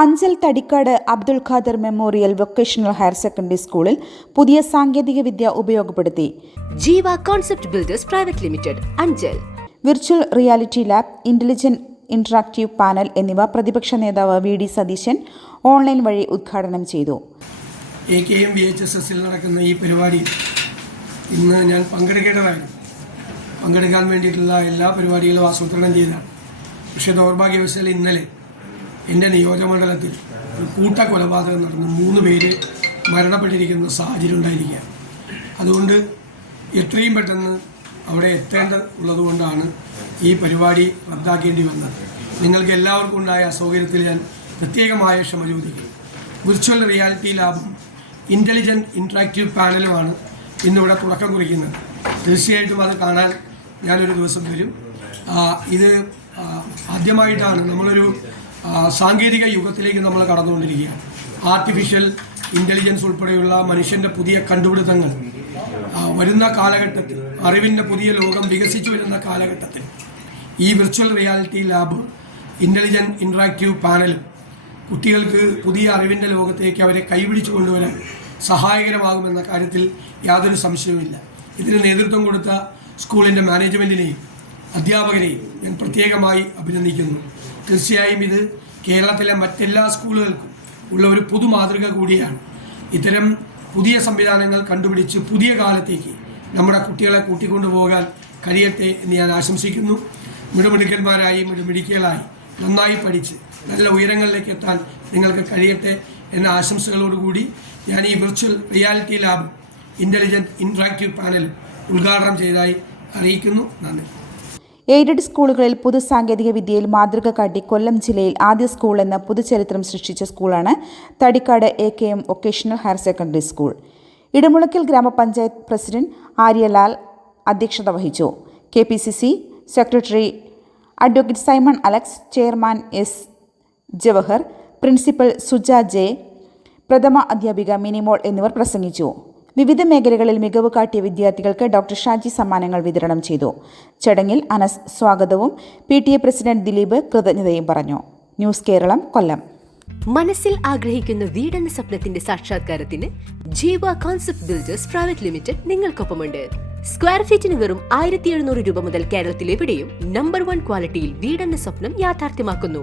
Anchal Thadikkad Abdul Khader memorial vocational higher secondary സ്കൂളിൽ പുതിയ സാങ്കേതിക വിദ്യ ഉപയോഗപ്പെടുത്തി. Jeeva concept builders private limited Anchal. Virtual reality lab intelligent interactive panel എന്നിവ പ്രതിപക്ഷ നേതാവ് വി ഡി സതീശൻ ഓൺലൈൻ വഴി ഉദ്ഘാടനം ചെയ്തു. A K M V H S എസിൽ നടക്കുന്ന ഈ പരിപാടി ഇന്ന് ഞാൻ പങ്കെടുക്കേണ്ടതായിരുന്നു പങ്കെടുക്കാൻ വേണ്ടിയിട്ടുള്ള എല്ലാ പരിപാടികളും ആസൂത്രണം ചെയ്തതാണ് പക്ഷേ ദൗർഭാഗ്യവശാൽ ഇന്നലെ എന്റെ നിയോജകമണ്ഡലത്തിൽ ഒരു കൂട്ട കൊലപാതകം നടന്ന് മൂന്ന് പേര് മരണപ്പെട്ടിരിക്കുന്ന സാഹചര്യം ഉണ്ടായിരിക്കുക അതുകൊണ്ട് എത്രയും പെട്ടെന്ന് അവിടെ എത്തേണ്ടത് ഉള്ളതുകൊണ്ടാണ് ഈ പരിപാടി റദ്ദാക്കേണ്ടി വന്നത്. നിങ്ങൾക്ക് എല്ലാവർക്കും ഉണ്ടായ അസൗകര്യത്തിൽ ഞാൻ പ്രത്യേകമായ ക്ഷമ ചോദിക്കുന്നു. വിർച്വൽ റിയാലിറ്റി ലാബും ഇന്റലിജന്റ് ഇൻട്രാക്റ്റീവ് പാനലുമാണ് ഇന്നിവിടെ തുടക്കം കുറിക്കുന്നത്. തീർച്ചയായിട്ടും അത് കാണാൻ ഞാനൊരു ദിവസം വരും. ഇത് ആദ്യമായിട്ടാണ് നമ്മളൊരു സാങ്കേതിക യുഗത്തിലേക്ക് നമ്മൾ കടന്നുകൊണ്ടിരിക്കുകയാണ്. ആർട്ടിഫിഷ്യൽ ഇന്റലിജൻസ് ഉൾപ്പെടെയുള്ള മനുഷ്യന്റെ പുതിയ കണ്ടുപിടുത്തങ്ങൾ വരുന്ന കാലഘട്ടത്തിൽ അറിവിന്റെ പുതിയ ലോകം വികസിച്ചു വരുന്ന കാലഘട്ടത്തിൽ ഈ virtual reality lab intelligent interactive പാനലും കുട്ടികൾക്ക് പുതിയ അറിവിന്റെ ലോകത്തേക്ക് അവരെ കൈപിടിച്ചു കൊണ്ടുവരാൻ സഹായകരമാകുമെന്ന കാര്യത്തിൽ യാതൊരു സംശയവുമില്ല. ഇതിന് നേതൃത്വം കൊടുത്ത സ്കൂളിന്റെ മാനേജ്മെന്റിനെയും അധ്യാപകരെയും ഞാൻ പ്രത്യേകമായി അഭിനന്ദിക്കുന്നു. തീർച്ചയായും ഇത് കേരളത്തിലെ മറ്റെല്ലാ സ്കൂളുകൾക്കും ഉള്ള ഒരു പുതു മാതൃക കൂടിയാണ്. ഇത്തരം പുതിയ സംവിധാനങ്ങൾ കണ്ടുപിടിച്ച് പുതിയ കാലത്തേക്ക് നമ്മുടെ കുട്ടികളെ കൂട്ടിക്കൊണ്ടു പോകാൻ കഴിയട്ടെ എന്ന് ഞാൻ ആശംസിക്കുന്നു. മിടുമിടുക്കന്മാരായി മിടുമിടുക്കികളായി നന്നായി പഠിച്ച് നല്ല ഉയരങ്ങളിലേക്ക് എത്താൻ നിങ്ങൾക്ക് കഴിയട്ടെ എന്ന ആശംസകളോടുകൂടി ഞാൻ ഈ virtual reality lab intelligent interactive panel ഉദ്ഘാടനം ചെയ്തതായി അറിയിക്കുന്നു. നന്ദി. എയ്ഡഡ് സ്കൂളുകളിൽ പുതു സാങ്കേതിക വിദ്യയിൽ മാതൃക കാട്ടി കൊല്ലം ജില്ലയിൽ ആദ്യ സ്കൂൾ എന്ന പുതുചരിത്രം സൃഷ്ടിച്ച സ്കൂളാണ് Thadikkad A K M vocational higher secondary school. Edamulakkal ഗ്രാമപഞ്ചായത്ത് പ്രസിഡന്റ് ആര്യലാൽ അധ്യക്ഷത വഹിച്ചു. K P C C secretary advocate Simon Alex chairman S Jawahar principal Suja J പ്രഥമ അധ്യാപിക മിനിമോൾ എന്നിവർ പ്രസംഗിച്ചു. വിവിധ മേഖലകളിൽ മികവ് കാട്ടിയ വിദ്യാർത്ഥികൾക്ക് ഡോക്ടർ ഷാജി സമ്മാനങ്ങൾ വിതരണം ചെയ്തു. ചടങ്ങിൽ അനസ് സ്വാഗതവും P T A president Dileep കൃതജ്ഞതയും പറഞ്ഞു. ന്യൂസ് കേരളം കൊല്ലം. മനസ്സിൽ ആഗ്രഹിക്കുന്ന വീടെന്ന സ്വപ്നത്തിന്റെ സാക്ഷാത്കാരത്തിന് Jeeva concept builders private limited നിങ്ങൾക്കൊപ്പമുണ്ട്. Square ഫീറ്റിന് വെറും ആയിരത്തി എഴുന്നൂറ് രൂപ മുതൽ കേരളത്തിലെവിടെയും നമ്പർ വൺ ക്വാളിറ്റിയിൽ വീടെന്ന സ്വപ്നം യാഥാർത്ഥ്യമാക്കുന്നു.